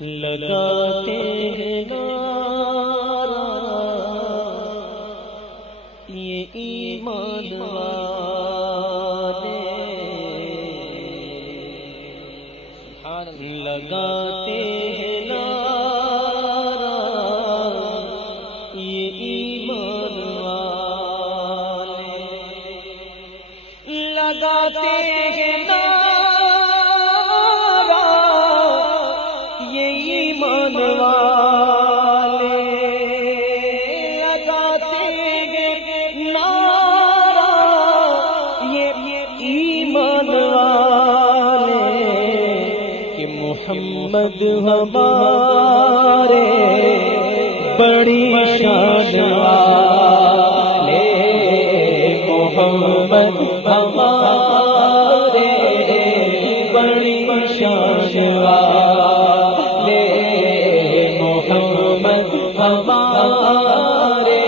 لگاتے ہیں نعرہ یہ ایمان والے، لگاتے ہیں نعرہ یہ ایمان والے، لگاتے ہیں نعرہ یہ ایمان والے، لگاتے ہیں نعرہ یہ ایمان والے کہ محمد ہمارے بڑی شان والے، محمد ہمارے بڑی شان والے، محمد ہمارے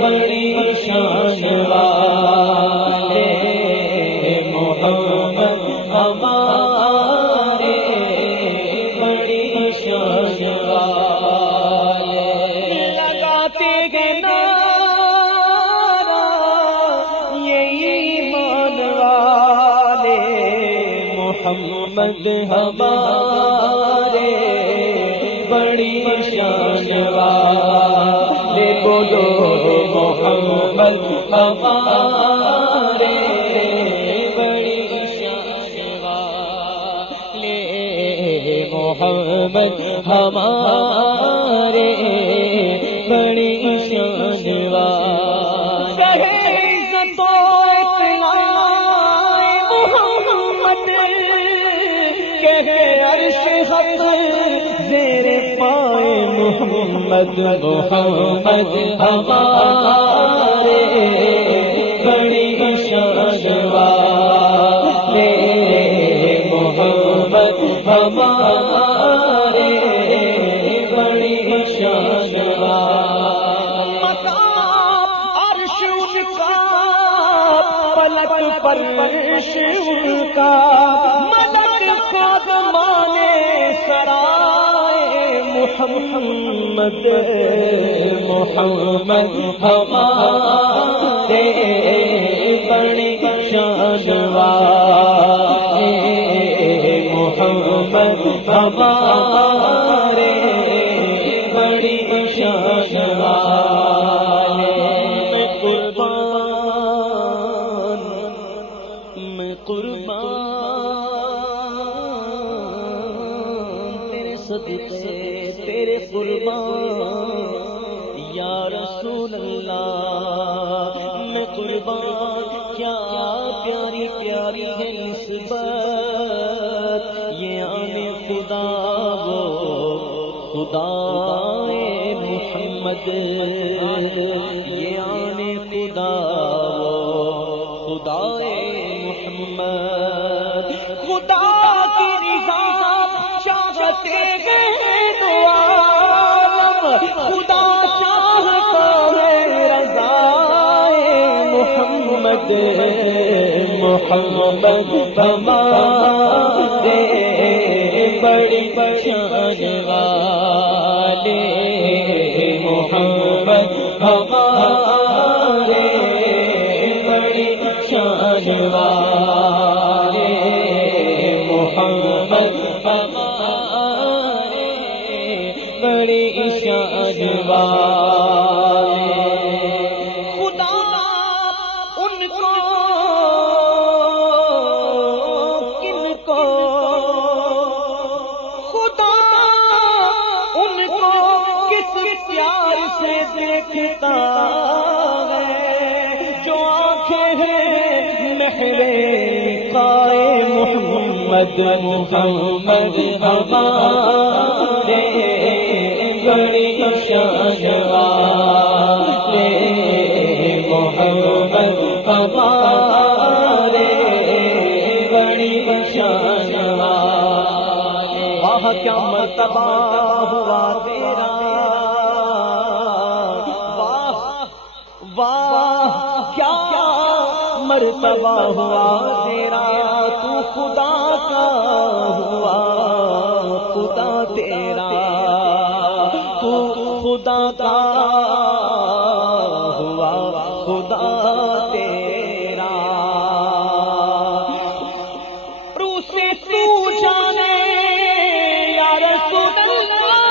بڑی شان والے، محمد ہمارے بڑی شان والے، لگاتے ہیں نعرہ یہ ایمان والے، محمد ہمارے بڑی شان والے، بولو محمد ہمارے بڑی شان والے، محمد ہمارے بڑی شان والے، عزت و اطلاع محمد کہے عرش حق زیر پائے محمد، محمد ہمارے بڑی شان والے، محمد ہمارے بڑی شان والے، مقام عرش ان کا پلک پر فرش ان کا، ملک خادمان سرائے محمد، محمد ہمارے بڑی شان والے، محمد ہمارے بڑی شان والے، میں قربان، میں قربان تیرے صدقے، تیرے قربان یا رسول اللہ، میں قربان، کیا پیاری پیاری ہے نسبت یہ آنے خدا وہ خدا محمد، یہ آنے خدا وہ خدا محمد، خدا کی رضا چاہتے ہیں دو عالم، خدا چاہتا ہے رضا محمد، محمد ہمارے بڑی شان والے، محمد ہمارے بڑی شان والے، محمد ہمارے بڑی شان والے، خدا ان کو کن کو، خدا ان کو کس پیار سے دیکھتا ہے، جو آنکھیں ہیں مہر لقائے محمد، محمد ہمارے بڑی شان والے، محمد ہمارے بڑی شان والے، واہ کیا مرتبہ ہوا تیرا، واہ واہ کیا مرتبہ ہوا تیرا، تو خدا کا ہوا، خدا تیرا تو خدا کا ہوا خدا تیرا روح سے تو جانے یا رسول اللہ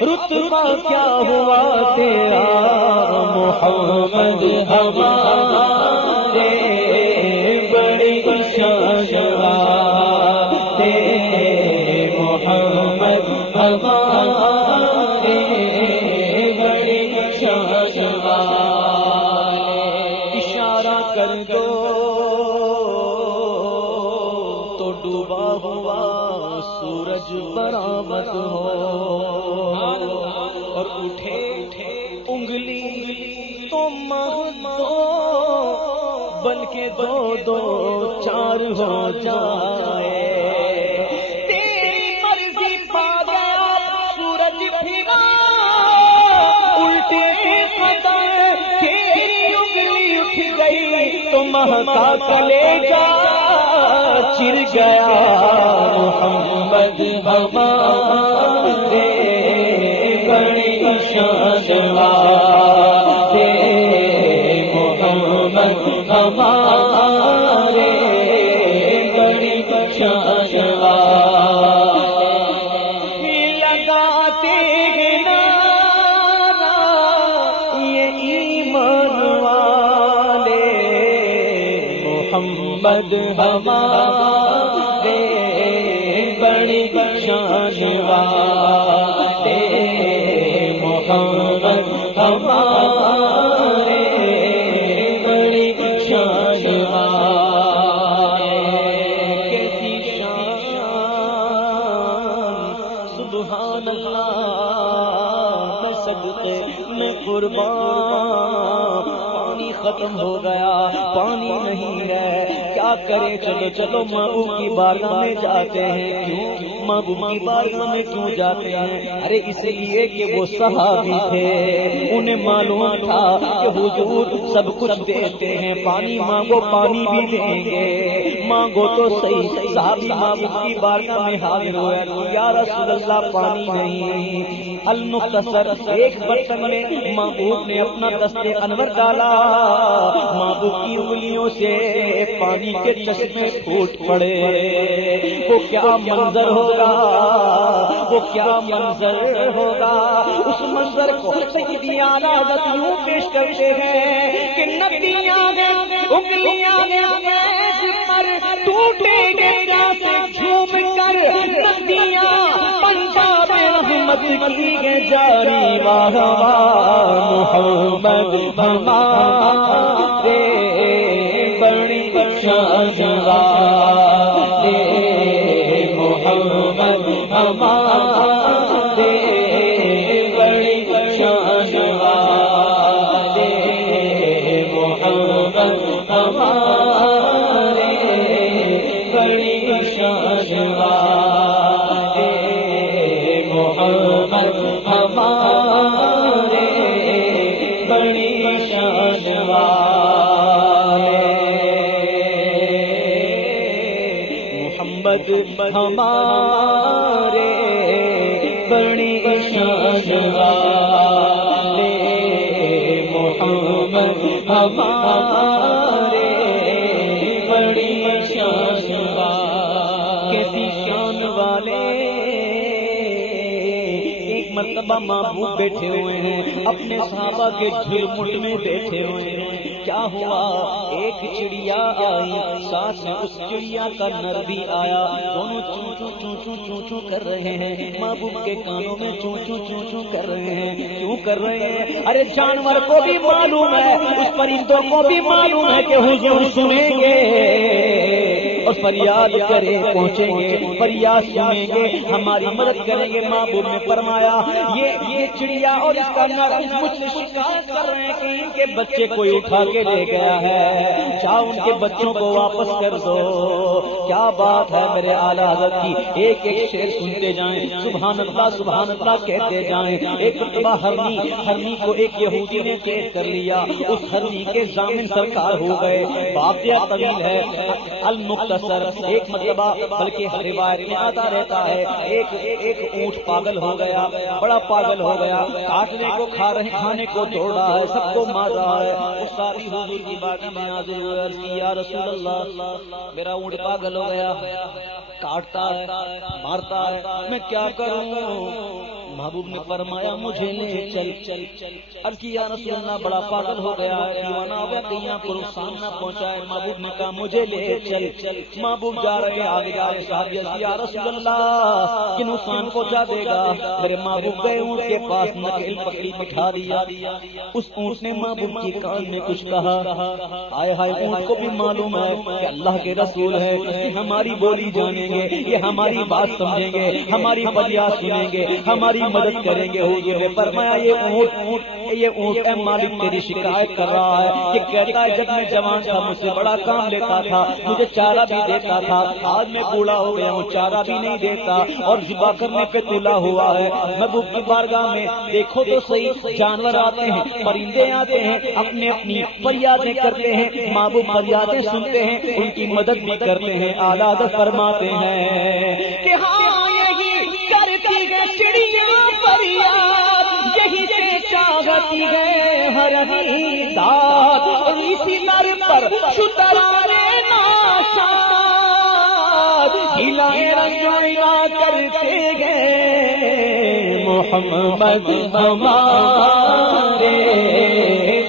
رتبہ کیا ہوا تیرا محمد ہمارے بڑی شان محمد ہمارے بڑی شان اشارہ کر دو تو ڈوبا ہوا سورج برآمد ہو اور اٹھے انگلی تو مہو بن کے دو دو چار ہو جائے تیری مرضی پا گیا سورج پھرا الٹے قدم تیری انگلی اٹھ گئی تو مہتا کلیجا چر گیا محمد ہمارے بڑی شان والے محمد ہمارے بڑی شان والے لگاتے ہیں نعرہ یہ ایمان والے محمد ہمارے بڑی شان والے محمد ہمارے بڑی شان والے کیسی شان سبحان اللہ میں صدقے میں قربان پانی ختم ہو گیا پانی نہیں ہے کیا کرے چلو چلو محبوب کی بارگاہ میں جاتے ہیں کیوں محبوب کی بارگاہ میں کیوں جاتے ہیں ارے اس لیے کہ وہ صحابی تھے انہیں معلوم تھا کہ حضور سب کچھ دیتے ہیں پانی مانگو پانی بھی دیں گے مانگو تو صحیح صحابی محبوب کی بارگاہ میں حاضر ہوئے یا رسول اللہ پانی نہیں المختصر ایک برتن میں محبوب نے اپنا دست انور ڈالا محبوب کی انگلیوں سے پانی کے چشمے پھوٹ پڑے وہ کیا منظر ہوگا وہ کیا منظر ہوگا اس منظر کو سیدی اعلیٰ حضرت یوں پیش کرتے ہیں کہ نبیاں نے انگلیاں نے میز پر ٹوٹے گے جیسے جھوم کر نبیاں پنجاب رحمت کی گے جاری واہ محمد ہمارے بڑی شان والے محمد ہمارے بڑی شان والے محمد ہمارے بڑی شان والے محمد ہمارے بڑی شان والے محمد ہمارے بڑی شان والے محمد ہمارے بڑی شان والے کیسی شان والے ایک مرتبہ محبوب بیٹھے ہوئے ہیں اپنے صحابہ کے جھرمٹ میں بیٹھے ہوئے ہیں کیا ہوا ایک چڑیا آئی ساتھ میں اس چڑیا کا نر بھی آیا دونوں چوں چوں چوں چوں چوں چوں کر رہے ہیں محبوب کے کانوں میں چوں چوں چوں چوں کر رہے ہیں کیوں کر رہے ہیں ارے جانور کو بھی معلوم ہے اس پرندوں کو بھی معلوم ہے کہ حضور سنیں گے اور فریاد کرے پہنچیں گے فریاد سنیں گے ہماری مدد کریں گے محبوب نے فرمایا یہ چڑیا اور اس کا نر مجھ سے شکایت کر رہے ہیں کہ ان کے بچے کوئی اٹھا کے لے گیا ہے جاؤ ان کے بچوں کو واپس کر دو کیا بات ہے میرے اعلیٰ حضرت کی، ایک ایک شعر سنتے جائیں، سبحان اللہ کہتے جائیں۔ ایک مرتبہ ہرنی کو ایک یہودی نے قید کر لیا، اس ہرنی کے ضامن سرکار ہو گئے۔ واقعہ طویل ہے، المختصر ایک مرتبہ بلکہ روایت میں آتا رہتا ہے، ایک اونٹ پاگل ہو گیا، بڑا پاگل ہو گیا، کاٹنے کو کھانے کو توڑ رہا ہے، سب کو مار رہا ہے۔ اس صحابی حضور کی بات میں حاضر ہوئے، عرض کی یا رسول اللہ میرا اونٹ پاگل ہو گیا، کاٹتا ہے مارتا ہے، میں کیا کروں؟ محبوب نے فرمایا مجھے لے چل۔ عرض کی یا رسول اللہ بڑا پاگل ہو گیا ہے، دیوانہ ہو گیا، کہیں کو نقصان نہ پہنچائے۔ محبوب نے کہا مجھے لے چل۔ محبوب جا رہے آگے جا رہے، صحابی یا رسول اللہ کہ نقصان پہنچا دے گا۔ میرے محبوب گئے اونٹ کے پاس، نکیل پکڑی بٹھا دیا۔ اس اونٹ نے محبوب کی کان میں کچھ کہا، ہائے ہائے اونٹ کو بھی معلوم ہے کہ اللہ کے رسول ہے، یہ ہماری بولی جانیں گے، یہ ہماری بات سمجھیں گے، ہماری فریاد سنیں گے، ہماری مدد کریں گے۔ حضور نے فرمایا یہ اونٹ اے مالک تیری شکایت کر رہا ہے، یہ کہتا ہے جب میں جوان تھا مجھ سے بڑا کام لیتا تھا، مجھے چارہ بھی دیتا تھا، آج میں بوڑھا ہو گیا ہوں چارہ بھی نہیں دیتا اور ذبح کرنے پہ تلا ہوا ہے۔ محبوب کی بارگاہ میں دیکھو تو صحیح، جانور آتے ہیں، پرندے آتے ہیں، اپنی اپنی فریادیں کرتے ہیں، محبوب فریادیں سنتے ہیں، ان کی مدد بھی کرتے ہیں۔ اعلیٰ حضرت فرماتے ہیں کہ ہاں یہی کرتی ہے چڑیاں فریاد، یہی سے چاہتی ہے ہرنی داد، اور اسی در پر شترانے ناشاد ہلائے رنگیاں کرتے گئے محمد ہمارے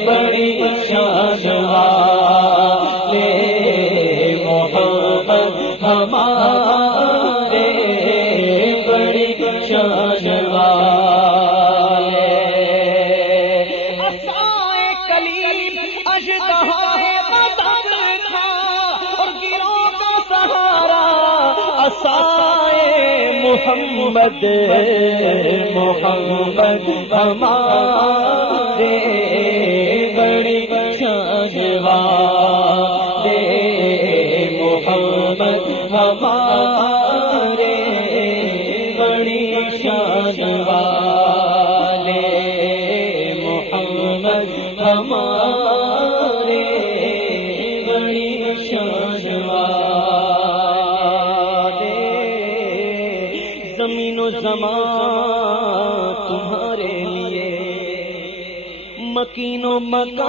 بڑی شان والے، محمد ہمارے بڑی شان والے۔ عصائے کلیم اژدہائے بدر تھا اور گروہ کا سہارا عصائے محمد ہمارے بڑی شان والے، محمد ہمارے بڑی شان والے، محمد ہمارے بڑی شان والے۔ زمین و زمان تمہارے لیے، مکین و مکان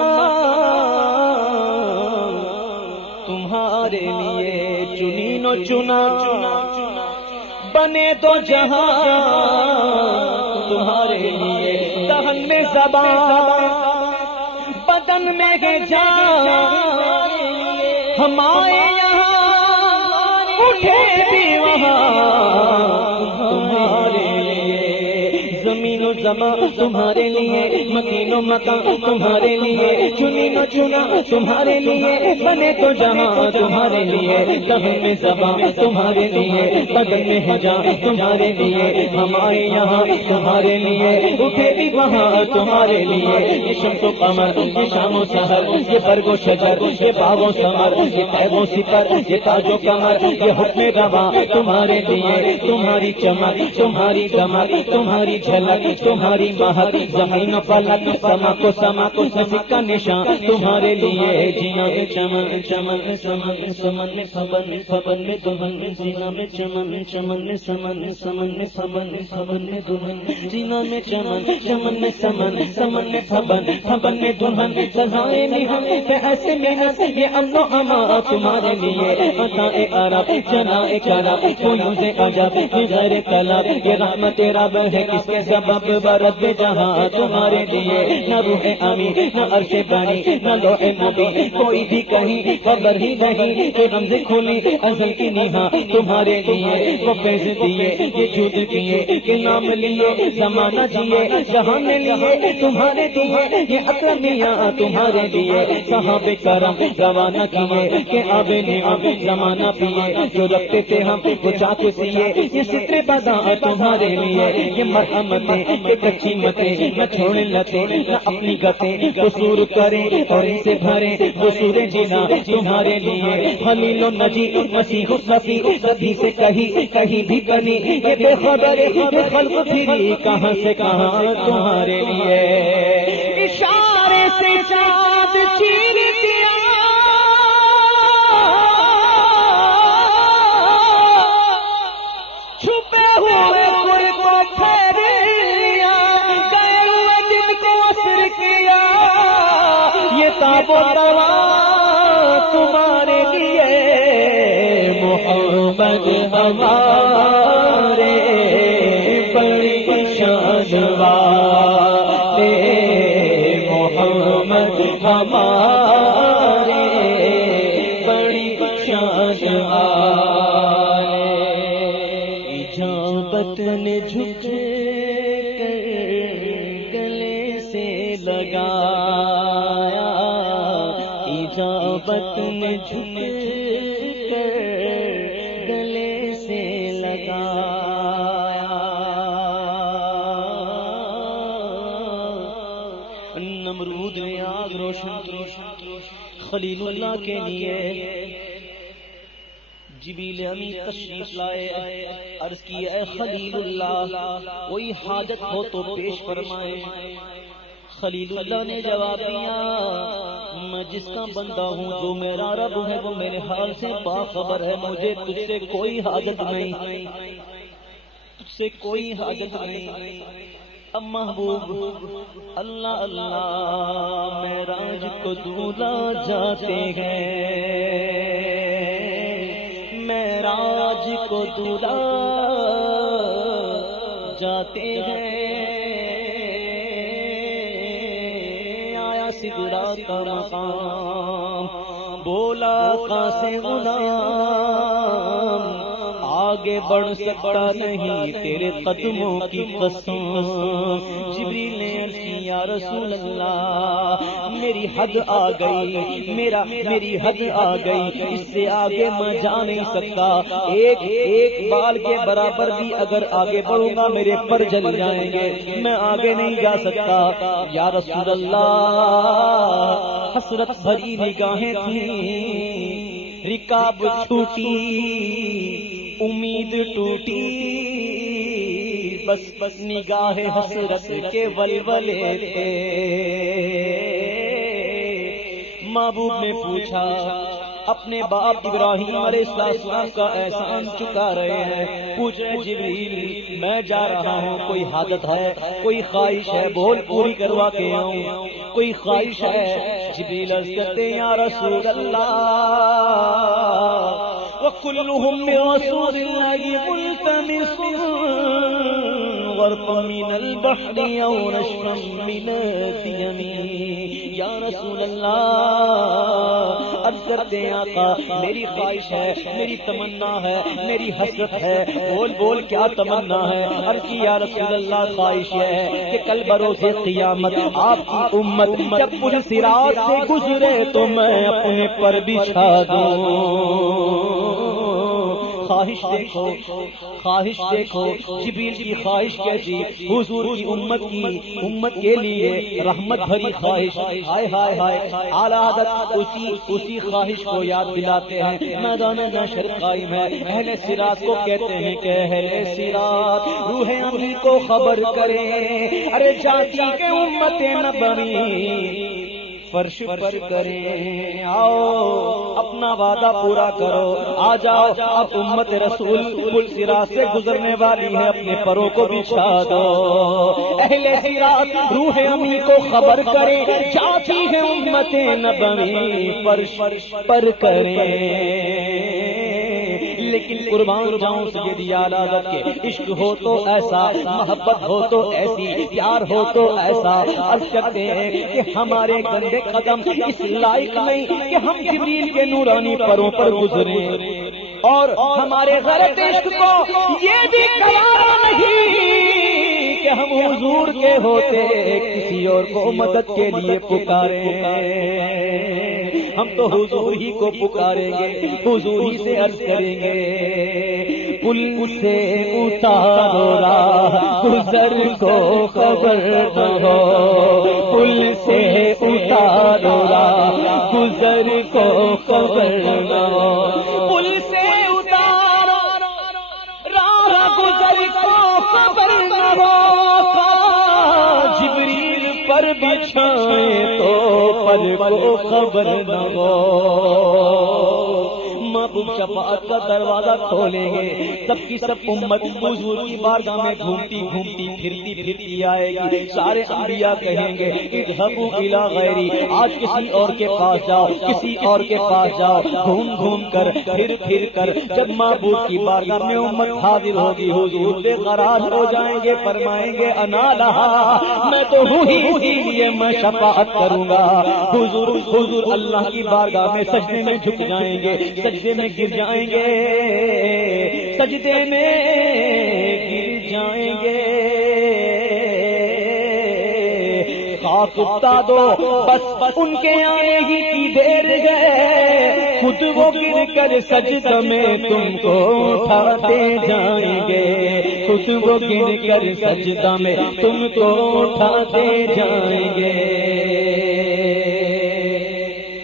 تمہارے لیے، چنین و چنا بنے تو جہاں تمہارے لیے، دہن میں زبان بدن میں ہے جان، ہمارے یہاں اٹھے بھی وہاں تمہارے لیے، زمین و زمان تمہارے لیے، مکین و مکان تمہارے لیے، چنین و چنا تمہارے لیے، بنے تو جہاں تمہارے لیے، دہن میں زبان تمہارے لیے، بدن میں ہے جان تمہارے لیے، ہمارے یہاں تمہارے لیے، اٹھے بھی وہاں تمہارے لیے، یہ شمس و قمر، یہ شام و سحر، یہ برگ و شجر، یہ باغ و ثمر، یہ طیب و سپر، یہ تاج و کمر، یہ حکم رواں تمہارے لیے، تمہاری چمک، تمہاری دمک، تمہاری جھلک، تمہاری مہک، زمین و فلک، سما کو سما کو نصیب کا نشان تمہارے لیے، جینا میں چمن چمن سمن سمن میں فبن فبن میں دلہن، جینا میں چمن چمن میں سمن سمن میں فبن فبن میں دلہن، جینا میں چمن چمن میں سمن سمن میں فبن فبن میں دلہن، سزائے نہم کہ ایسے محنت، یہ امن و امان تمہارے لیے، عطائے عرب جنائے کرب، فیوز عجب غیر طلب، یہ رحمت رب ہے کس کے سبب برد جہاں تمہارے لیے، نہ روح امین نہ عرش بانی نہ لوح نبی، کوئی بھی کہیں خبر ہی نہیں، کہ رمز کھولی ازل کی نہا تمہارے لیے، وہ فیض دیے یہ جود کیے کہ نام لیے، زمانہ جیے جہان لیے تمہارے لیے، یہ اکرمیاں تمہارے لیے، صحابہ کرام روانہ کیے کہ آب نعم زمانہ پیے، جو رکھتے تھے ہم وہ چاک سیے، یہ ستر بدا تمہارے لیے، یہ مرحمتیں کہ کچی متیں نہ چھوڑیں لتیں نہ اپنی گتیں قصور کریں اور ان سے بھریں قصور جینا تمہارے لیے خلیل و نجی مسیح الصفی کبھی سے کہیں بھی بنی یہ بے خبر خلق پھری کہاں سے کہاں تمہارے لیے اشارے سے چاند چیر دیا چھپے ہوئے گر کو پھیر لیا گئے ہوئے دن کو اثر کیا یہ تاب و توا تمہارے لیے محمد ہمارے بڑی شان والے محمد ہمارے بڑی شان والے اجابت نے جھک کر گلے سے لگایا اجابت نے جھک کر گلے سے لگایا نمرود نے آگ روشن کی خلیل اللہ کے لیے جبریل امین تشریف لائے عرض کی اے خلیل اللہ کوئی حاجت ہو تو پیش فرمائے خلیل اللہ نے جواب دیا میں جس کا بندہ ہوں جو میرا رب ہے وہ میرے حال سے باخبر ہے مجھے تجھ سے کوئی حاجت نہیں تجھ سے کوئی حاجت نہیں اب محبوب اللہ اللہ معراج کو دولہ جاتے ہیں معراج کو دولہ جاتے ہیں آیا سدرا کا مقام بولا قاسم غلام آگے بڑھ سکتا نہیں تیرے قدموں کی قسم جبریل نے عرض کی یا رسول اللہ میری حد آ گئی میری حد آ گئی اس سے آگے میں جا نہیں سکتا ایک بال کے برابر بھی اگر آگے بڑھوں گا میرے پر جل جائیں گے میں آگے نہیں جا سکتا یا رسول اللہ حسرت بھری نگاہیں تھیں رکاب چھوٹی امید ٹوٹی بس نگاہ حسرت کے ولولے تھے محبوب نے پوچھا اپنے باپ ابراہیم علیہ السلام کا احسان چکا رہے ہیں پوچھے جبریل میں جا رہا ہوں کوئی حاجت ہے کوئی خواہش ہے بول پوری کروا کے آؤں کوئی خواہش ہے جبریل عرض کرتے یا رسول اللہ وَكُلُّهُمْ بِرَسُولِ اللَّهِ مُلْتَمِسٌ غَرْقًا مِنَ الْبَحْرِ أَوْ نَشْفًا مِنَ الْيَمِينِ یا رسول اللہ عرض کرتے ہیں آقا میری خواہش ہے میری تمنا ہے میری حسرت ہے بول کیا تمنا ہے عرض کی یا رسول اللہ خواہش ہے کہ کل بروز قیامت آپ کی امت جب پل صراط سے گزرے تو میں اپنے پر بچھا دوں خواہش دیکھو جبریل کی خواہش کیسی حضور کی امت کے لیے رحمت بھری خواہش ہائے ہائے ہائے اعلیٰ حضرت اسی خواہش کو یاد دلاتے ہیں میدان نشر قائم ہے اہل صراط کو کہتے ہیں کہ اہل صراط روح امین کو خبر کرے ارے جاتی کے امت نبوی فرش پر کریں آؤ اپنا وعدہ پورا کرو آ جاؤ اب امت رسول پل صراط سے گزرنے والی ہے اپنے پروں کو بچھا دو اہل صراط روح امی کو خبر کریں جاتی ہے امت نبوی فرش پر کریں لیکن قربان جاؤں سیدی اعلیٰ حضرت کے عشق ہو تو ایسا محبت ہو تو ایسی پیار ہو تو ایسا عرض کرتے ہیں کہ ہمارے گندے قدم اس لائق نہیں کہ ہم جبریل کے نورانی پروں پر گزریں اور ہمارے غرض عشق کو یہ بھی قرار نہیں کہ ہم حضور کے ہوتے کسی اور کو مدد کے لیے پکاریں ہم تو حضور ہی کو پکاریں گے حضور ہی سے عرض کریں گے پل سے اتارو راہ گزر کو خبر نہ ہو، پل سے اتارو راہ گزر کو خبر نہ ہو، پل سے اتارو راہ گزر کو خبر نہ ہو، جبریل پر بچھائے تو پر کو خبر نہ ہو۔ محبوب شفاعت کا دروازہ کھولیں گے، سب کی سب امت حضور کی بارگاہ میں گھومتی گھومتی پھرتی پھرتی آئے گی۔ سارے انبیاء کہیں گے اذهبوا الى غیری، آج کسی اور کے پاس جاؤ، کسی اور کے پاس جاؤ، گھوم گھوم کر پھر پھر کر جب محبوب کی بارگاہ میں امت حاضر ہوگی، حضور سے ناراض ہو جائیں گے، فرمائیں گے انا لہا، میں تو ہوں ہی اسی لیے میں شفاعت کروں گا۔ حضور اللہ کی بارگاہ میں سجدے میں جھک جائیں گے، سجدے میں گر جائیں گے، سجدے میں گر جائیں گے، خاک اٹھا دو بس ان کے آنے ہی کی دیر ہے، خود وہ گر کر سجدہ میں تم کو اٹھاتے جائیں گے، خود وہ گر کر سجدہ میں تم کو اٹھاتے جائیں گے۔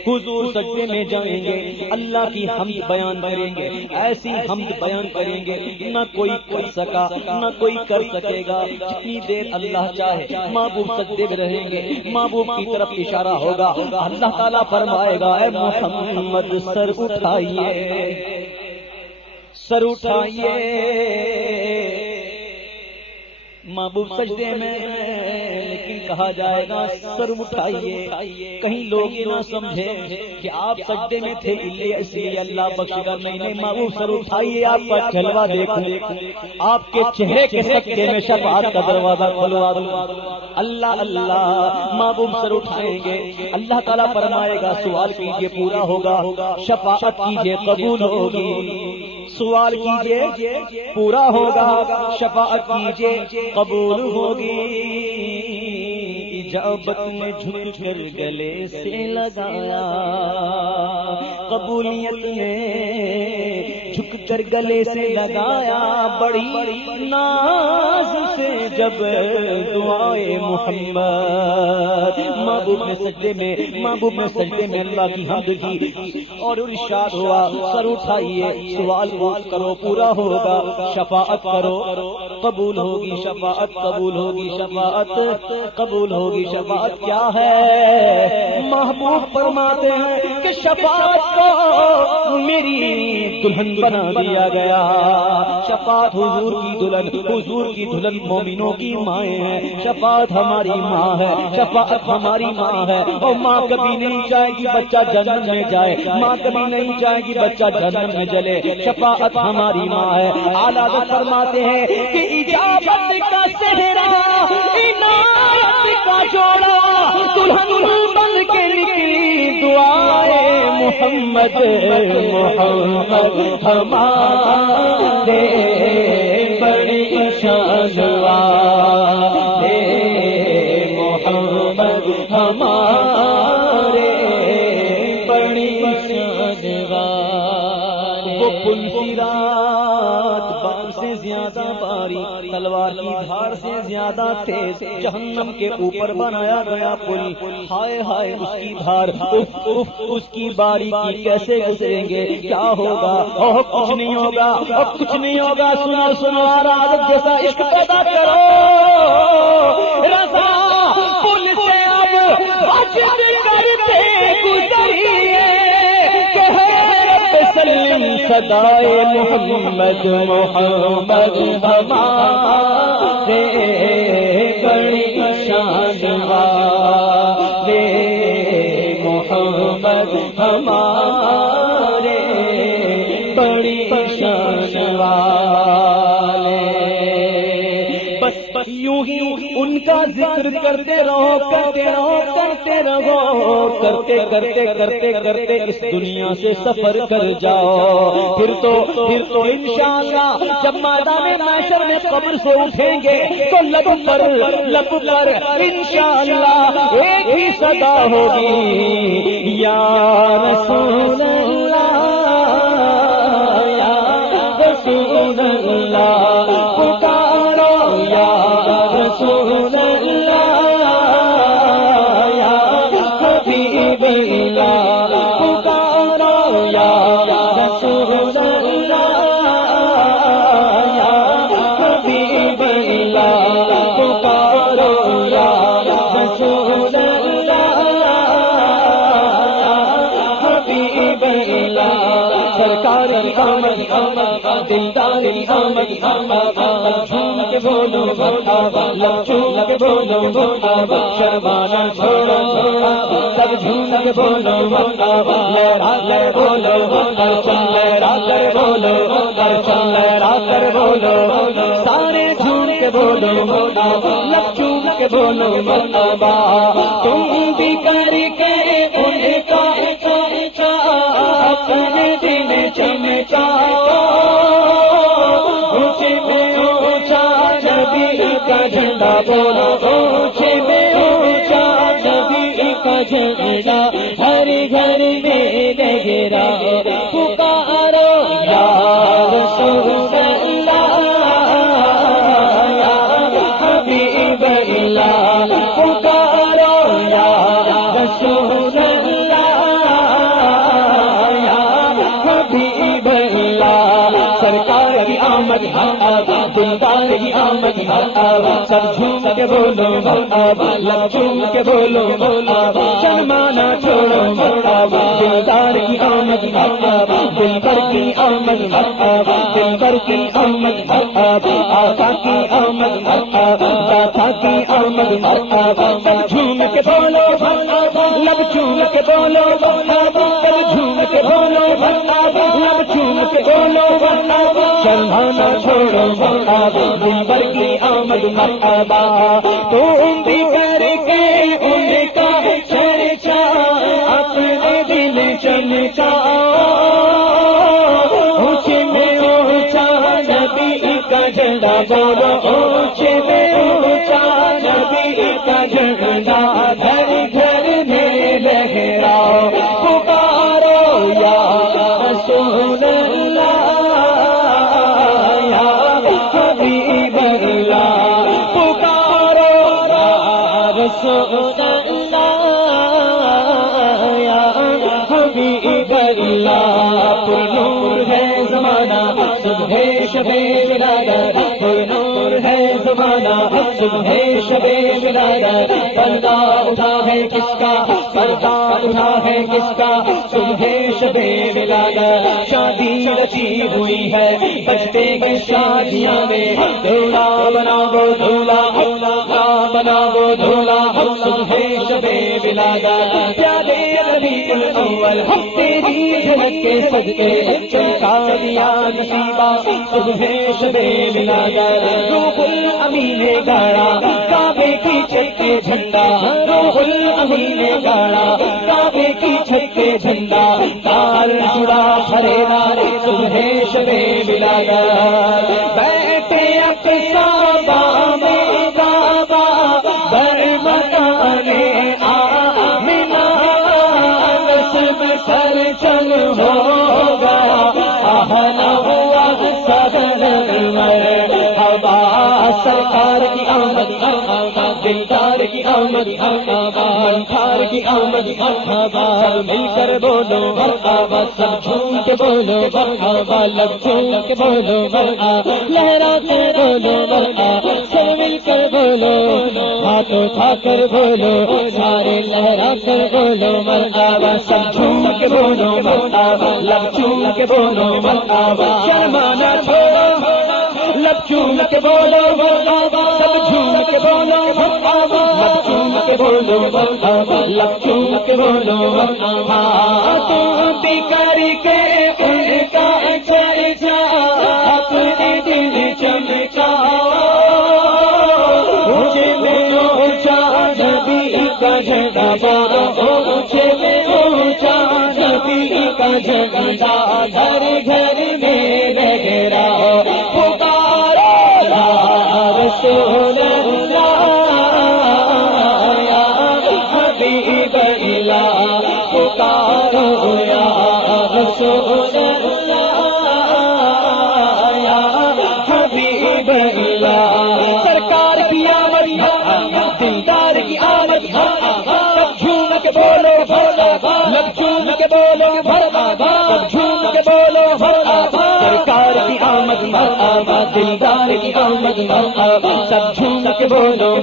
حضور سجدے میں جائیں گے، اللہ کی حمد بیان کریں گے، ایسی حمد بیان کریں گے نہ کوئی کر سکا نہ کوئی کر سکے گا، جتنی دیر اللہ چاہے محبوب سجدے میں رہیں گے، محبوب کی طرف اشارہ ہوگا، اللہ تعالیٰ فرمائے گا اے محمد سر اٹھائیے، سر اٹھائیے۔ محبوب سجدے میں لیکن کہا جائے گا سر اٹھائیے، کہیں لوگ یہ نہ سمجھے کہ آپ سجدے میں تھے اس لیے اللہ بخشے گا، نہیں، محبوب سر اٹھائیے، آپ کا جلوہ دیکھوں، آپ کے چہرے کے صدقے میں شفاعت کا دروازہ کھلوا دوں۔ اللہ اللہ، محبوب سر اٹھائیں گے، اللہ تعالیٰ فرمائے گا سوال کیجئے پورا ہوگا، شفاعت کیجئے قبول ہوگی، سوال کیجئے پورا ہوگا، شفاعت کیجئے قبول ہوگی۔ اجابت میں جھک کر گلے سے لگایا، قبولیت میں جھک کر گلے سے لگایا، بڑی ناز سے جب دعائے محمد، محبوب نے سجدے میں اللہ کی حمد کی اور ارشاد ہوا سر اٹھائیے، سوال کرو پورا ہوگا، شفاعت کرو قبول ہوگی، شفاعت قبول ہوگی، شفاعت قبول ہوگی۔ شفاعت کیا ہے؟ محبوب فرماتے ہیں کہ شفاعت کو میری دلہن بنا دیا گیا، شفاعت حضور کی دلہن مومنوں کی مائیں ہیں، شفاعت ہماری ماں ہے، شفاعت ہماری ماں ہے، اور ماں کبھی نہیں چاہے گی بچہ جہنم میں جائے، ماں کبھی نہیں چاہے گی بچہ جہنم میں جلے، شفاعت ہماری ماں ہے۔ اعلیٰ فرماتے ہیں کہ اجابت کا صحرا، عنایت کا جوڑا، دلہن بن کے نکلی دعائے محمد، محمد ہمارے بڑی شان والے، محمد ہمارے بڑی شان والے۔ وہ پل کی رات بال سے زیادہ باری، تلوار کی دھار سے زیادہ تیز، جہنم کے اوپر بنایا گیا پل، ہائے ہائے اس کی دھار، اس کی باری کی کیسے گزریں گے، کیا ہوگا؟ اوہ کچھ نہیں ہوگا، کچھ نہیں ہوگا، سنو سنو عادت جیسا عشق پیدا کرو، رضا پل سے اب عجب کرتے گزریے، سلم صدائے محمد، محمد ہمارے بڑی شان والے، محمد ہمارے بڑی شان والے۔ بس یوں ہی ان کا ذکر کرتے رہو، کرتے رہو، کرتے رہو، کرتے کرتے کرتے کرتے اس دنیا سے سفر کر جاؤ، پھر تو انشاءاللہ جب میدان محشر میں قبر سے اٹھیں گے تو لب پر انشاءاللہ ایک ہی صدا ہوگی، یا رسول اللہ، یا رسول اللہ۔ آمد دلدار کی آمد جھوم کے بولو لب چوم کے بولو شرمانا چھوڑو سب جھوم کے بولو لہرا کر بولو لہرا کر بولو لہرا کر بولو سارے جھوم کے بولو لب چوم کے بولو تم بھی کر کے ان کا اپنے دل چمکاؤ اونچے میں اونچا نبی کا جھنڈا بولو اونچے میں اونچا نبی کا جھنڈا ہر گھر میں لہرا پکارو یا رسول اللہ یا حبیب اللہ پکارو یا رسول اللہ یا حبیب اللہ سرکار کی آمد دلدار کی آمد سب جھوم کے بولو لب چوم کے بولو شرمانا چھوڑو دلدار کی آمد دلبر کی آمد دلبر کی آمد آقا کی آمد داتا کی آمد سب جھوم کے بولو لب چوم کے بولو سب جھوم کے بولو لب چوم کے بولو شرمانا چھوڑو دلبر کی آمد تم بھی کر کے ان کا چرچا اپنے دل چمکاؤ اونچے میں اونچا نبی کا جھنڈا بولو اونچے میں اونچا نبی کا جھنڈا گھر گھر میں لہراؤ پکارو یا رسول اللہ یا حبیب اللہ پکارو یا رسول اللہ یا حبیب اللہ پر نور ہے زمانہ صبح شب ولادت پر نور ہے زمانہ صبح شب ولادت پردہ اٹھا ہے کس کا پردہ اٹھا ہے کس کا صبح شب ولادت شادی رچی ہوئی ہے بچتے کے شادیاں میں دھولا بناو دھولا بناو دھولا صبح شب ولادت پیارے ربیع الاول تیری جھلک کے صدقے چمکا دیا نصیبہ صبح شب ولادت روح الامین نے گاڑا کعبے کی چھت کے جھنڈا روح الامین نے گاڑا کعبے کی چھت کے جھنڈا تار جڑا خریدا صبح شب ولادت بیٹھے اقصی میں کعبہ بر مکان آمنہ نسب پر چل ہو گیا اہلا ہوا صدر مرحبا سرکار کی آمد دلدار کی آمد منتھار کی آمد سب مل کر بولو سب جھوم کے بولو لب چوم کے بولو لہرا کر بولو سب مل کر بولو ہاتھ اٹھا کر بولو سارے لہرا کر بولو سب جھوم کے بولو لب چوم کے بولو شرمانا چھوڑو لب چوم کے بولو سب جھوم کے بولو لب چوم کے بولو لب چوم کے بولو تم بھی کر کے ان کا چرچا اپنے دل چمکاؤ اونچے میں اونچا نبی کا جھنڈا بولو اونچے میں اونچا نبی کا جھنڈا گھر گھر میں لہراؤ پکارو یا رسول اللہ یا حبیب اللہ پکارو یا رسول اللہ یا حبیب اللہ سرکار کی آمد دلدار کی آمد سب جھوم کے بولو لب چوم کے بولو سب جھوم کے بولو سرکار کی آمد دلدار کی آمد سب جھوم کے بولو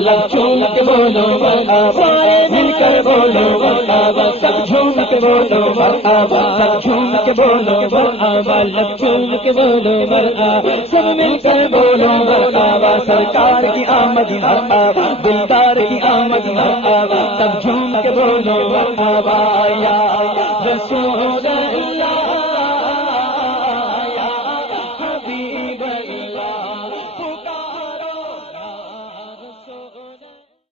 لب چوم کے بولو سارے مل کر بولو سب جھوم کے بولو مرحبا، سب جھوم کے بولو مرحبا، لب جھوم کے بولو مرحبا، سب مل کر بولو مرحبا، سرکار کی آمد مرحبا، دلدار کی آمد مرحبا، سب جھوم کے بولو مرحبا،